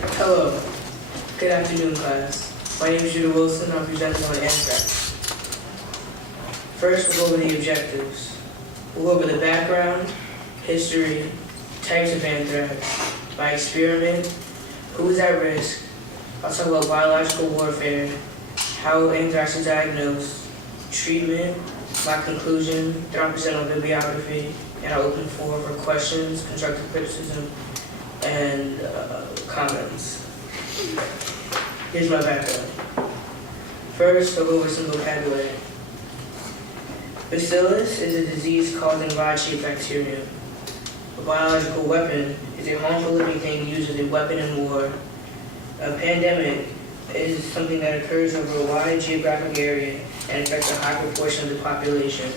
Hello. Good afternoon, class. My name is Judah Wilson. I'm presenting on anthrax. First, we'll go over the objectives. We'll go over the background, history, types of anthrax, my experiment, who is at risk. I'll talk about biological warfare, how anthrax is diagnosed, treatment, my conclusion, then I'll present on bibliography, and I'll open the floor for questions, constructive criticism, and comments. Here's my background. First, I'll go over some vocabulary. Bacillus is a disease-causing rod-shaped bacterium. A biological weapon is a harmful living thing used as a weapon in war. A pandemic is something that occurs over a wide geographic area and affects a high proportion of the population.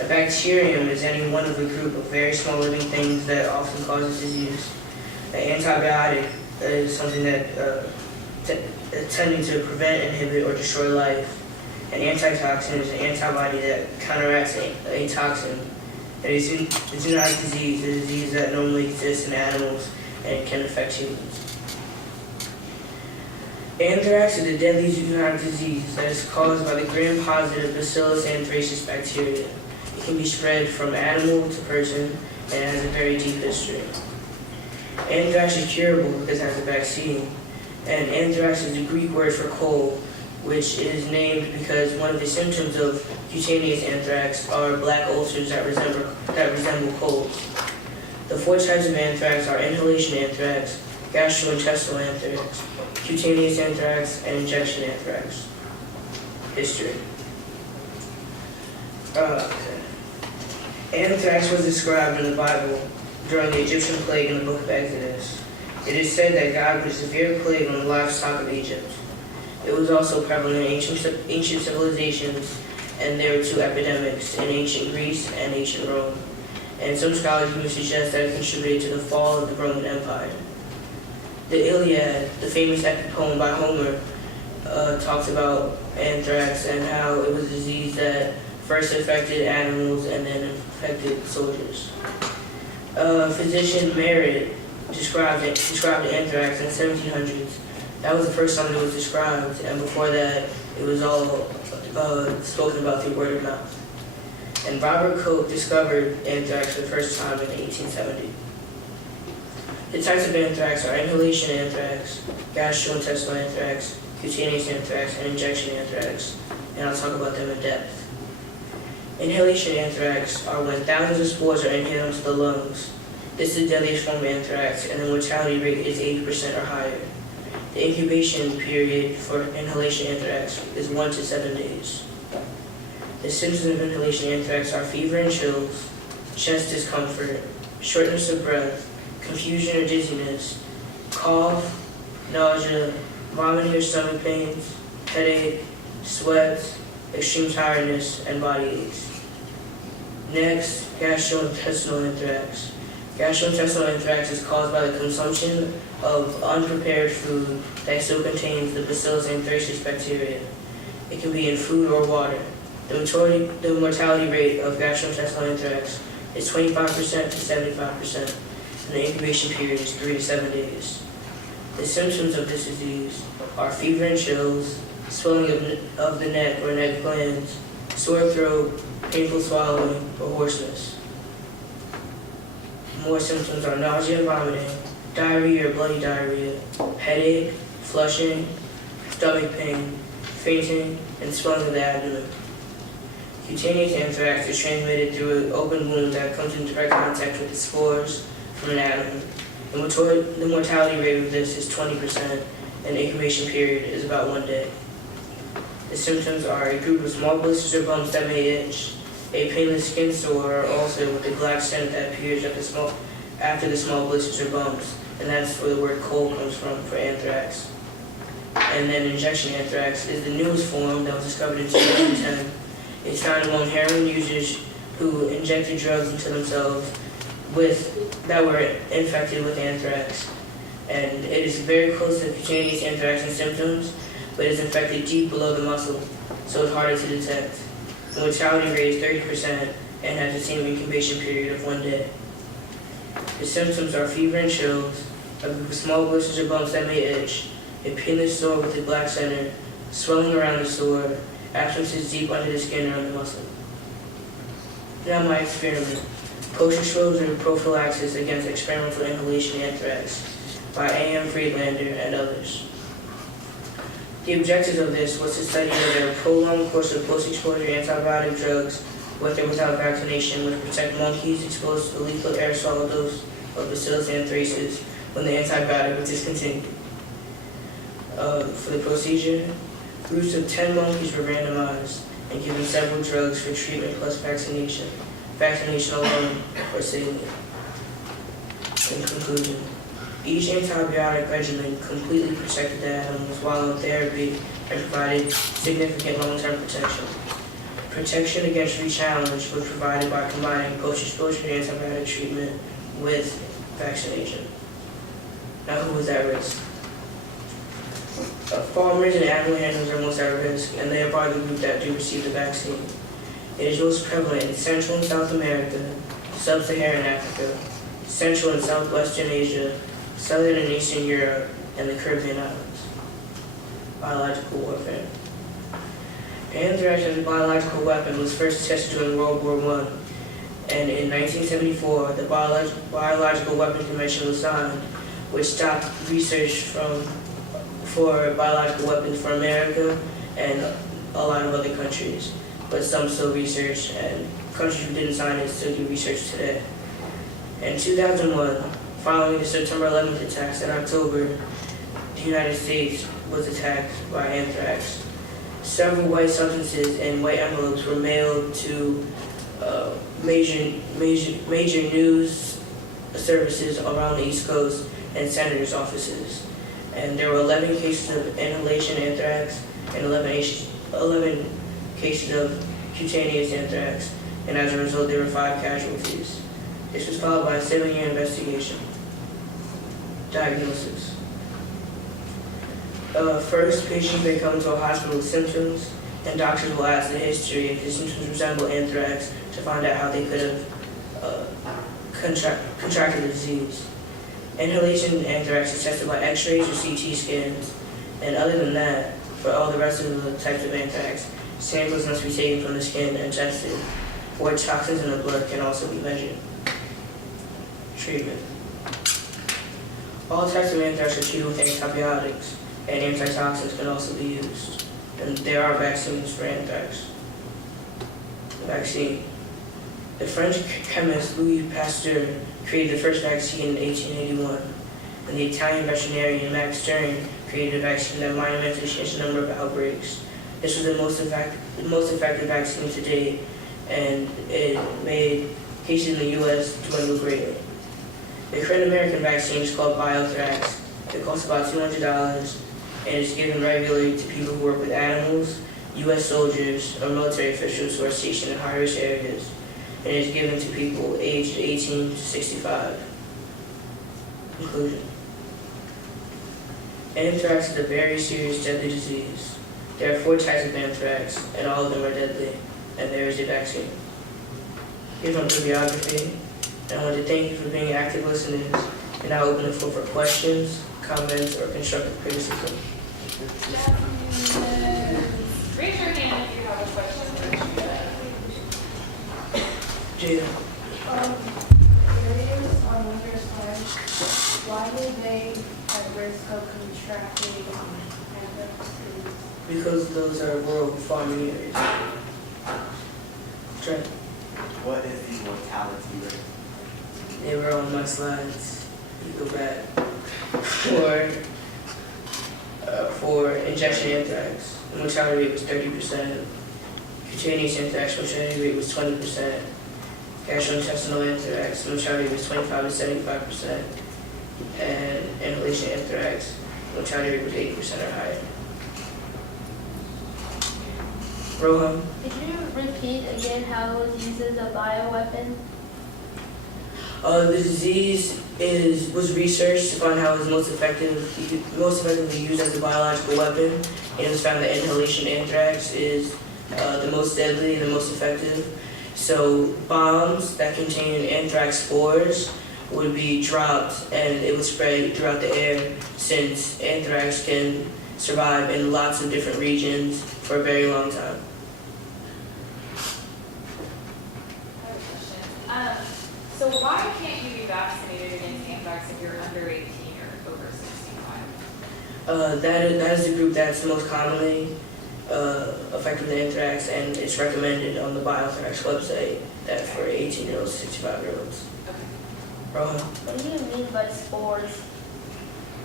A bacterium is any one of a group of very small living things that often causes disease. An antibiotic is something that tending to prevent, inhibit, or destroy life. An antitoxin is an antibody that counteracts a toxin. A zoonotic disease is a disease that normally exists in animals and can affect humans. Anthrax is a deadly zoonotic disease that is caused by the gram-positive Bacillus anthracis bacteria. It can be spread from animal to person and has a very deep history. Anthrax is curable because it has a vaccine, and anthrax is the Greek word for cold, which is named because one of the symptoms of cutaneous anthrax are black ulcers that resemble colds. The four types of anthrax are inhalation anthrax, gastrointestinal anthrax, cutaneous anthrax, and injection anthrax. History. Anthrax was described in the Bible during the Egyptian plague in the book of Exodus. It is said that God put a severe plague on the livestock of Egypt. It was also prevalent in ancient civilizations, and there were two epidemics in ancient Greece and ancient Rome. And some scholars even suggest that it contributed to the fall of the Roman Empire. The Iliad, the famous epic poem by Homer, talks about anthrax and how it was a disease that first infected animals and then infected soldiers. Physician Merritt described anthrax in the 1700s. That was the first time it was described, and before that, it was all spoken about through word of mouth. And Robert Koch discovered anthrax for the first time in 1870. The types of anthrax are inhalation anthrax, gastrointestinal anthrax, cutaneous anthrax, and injection anthrax, and I'll talk about them in depth. Inhalation anthrax are when thousands of spores are inhaled into the lungs. This is the deadliest form of anthrax, and the mortality rate is 80% or higher. The incubation period for inhalation anthrax is 1 to 7 days. The symptoms of inhalation anthrax are fever and chills, chest discomfort, shortness of breath, confusion or dizziness, cough, nausea, vomiting or stomach pains, headache, sweat, extreme tiredness, and body aches. Next, gastrointestinal anthrax. Gastrointestinal anthrax is caused by the consumption of unprepared food that still contains the Bacillus anthracis bacteria. It can be in food or water. The mortality rate of gastrointestinal anthrax is 25% to 75%, and the incubation period is 3 to 7 days. The symptoms of this disease are fever and chills, swelling of the neck or neck glands, sore throat, painful swallowing, or hoarseness. More symptoms are nausea and vomiting, diarrhea or bloody diarrhea, headache, flushing, stomach pain, fainting, and swelling of the abdomen. Cutaneous anthrax is transmitted through an open wound that comes in direct contact with the spores from an animal. The mortality rate of this is 20%, and the incubation period is about 1 day. The symptoms are a group of small blisters or bumps that may itch, a painless skin sore or ulcer with a black stent that appears after the small blisters or bumps, and that's where the word cold comes from for anthrax. And then injection anthrax is the newest form that was discovered in 2010. It's found among heroin users who injected drugs into themselves that were infected with anthrax. And it is very close to cutaneous anthrax in symptoms, but it's infected deep below the muscle, so it's harder to detect. The mortality rate is 30% and has the same incubation period of 1 day. The symptoms are fever and chills, a group of small blisters or bumps that may itch, a pinless sore with a black center, swelling around the sore, abscesses deep under the skin or under the muscle. Now my experiment. Poster strobes or prophylaxis against experimental inhalation anthrax by A.M. Friedlander and others. The objective of this was to study whether a prolonged course of post-exposure antibiotic drugs, with or without vaccination, would protect monkeys exposed to the lethal aerosol dose of Bacillus anthracis when the antibiotic was discontinued. For the procedure, groups of 10 monkeys were randomized and given several drugs for treatment plus vaccination. Vaccination alone or saline. In conclusion, each antibiotic regimen completely protected the animals while on therapy and provided significant long-term protection. Protection against re-challenge was provided by combining post-exposure antibiotic treatment with vaccination. Now, who was at risk? Farmers and animal handlers are most at risk, and they are part of the group that do receive the vaccine. It is most prevalent in Central and South America, Sub-Saharan Africa, Central and Southwestern Asia, Southern and Eastern Europe, and the Caribbean islands. Biological warfare. Anthrax as a biological weapon was first tested during World War I, and in 1974, the Biological Weapons Convention was signed, which stopped research for biological weapons for America and a lot of other countries. But some still research, and countries who didn't sign it still do research today. In 2001, following the September 11th attacks in October, the United States was attacked by anthrax. Several white substances in white envelopes were mailed to major news services around the East Coast and senators' offices. And there were 11 cases of inhalation anthrax and 11 cases of cutaneous anthrax, and as a result, there were 5 casualties. This was followed by a 7-year investigation. Diagnosis. First, patients may come to a hospital with symptoms, and doctors will ask the history if the symptoms resemble anthrax to find out how they could have contracted the disease. Inhalation anthrax is tested by x-rays or CT scans, and other than that, for all the rest of the types of anthrax, samples must be taken from the skin and tested, or toxins in the blood can also be measured. Treatment. All types of anthrax are treated with antibiotics, and antitoxins can also be used. And there are vaccines for anthrax. Vaccine. The French chemist Louis Pasteur created the first vaccine in 1881, and the Italian veterinarian Max Stern created a vaccine that monumentally changed the number of outbreaks. This was the most effective vaccine to date, and it made cases in the U.S. dwindle greatly. The current American vaccine is called BioThrax. It costs about $200, and is given regularly to people who work with animals, U.S. soldiers, or military officials who are stationed in high-risk areas, and is given to people aged 18 to 65. Conclusion. Anthrax is a very serious deadly disease. There are 4 types of anthrax, and all of them are deadly, and there is a vaccine. Here's my bibliography, and I want to thank you for being active listeners, and now open the floor for questions, comments, or constructive criticism. Raise your hand if you have a question for Jada. Jada. Areas on winter sleds, why are they at risk of contracting anthrax? Because those are rural farming areas. Trent. What is the mortality rate? They were on my slides. You go back. For injection anthrax, the mortality rate was 30%. Cutaneous anthrax mortality rate was 20%. Gastrointestinal anthrax mortality rate was 25 to 75%. And inhalation anthrax mortality rate was 80% or higher. Rohan. Could you repeat again how it was used as a bioweapon? The disease was researched to find how it was most effectively used as a biological weapon, and it was found that inhalation anthrax is the most deadly and the most effective. So bombs that contain anthrax spores would be dropped and it would spread throughout the air, since anthrax can survive in lots of different regions for a very long time. I have a question. So why can't you be vaccinated against anthrax if you're under 18 or over 65? That is the group that's most commonly affected with anthrax, and it's recommended on the Biothrax website that for 18-year-olds, 65-year-olds. Okay. Rohan? What do you mean by spores?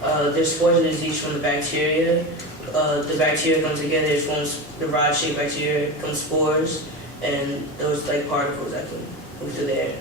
They're spores of disease from the bacteria. The bacteria come together, it forms the rod-shaped bacteria, come spores, and those like particles that can move through the air.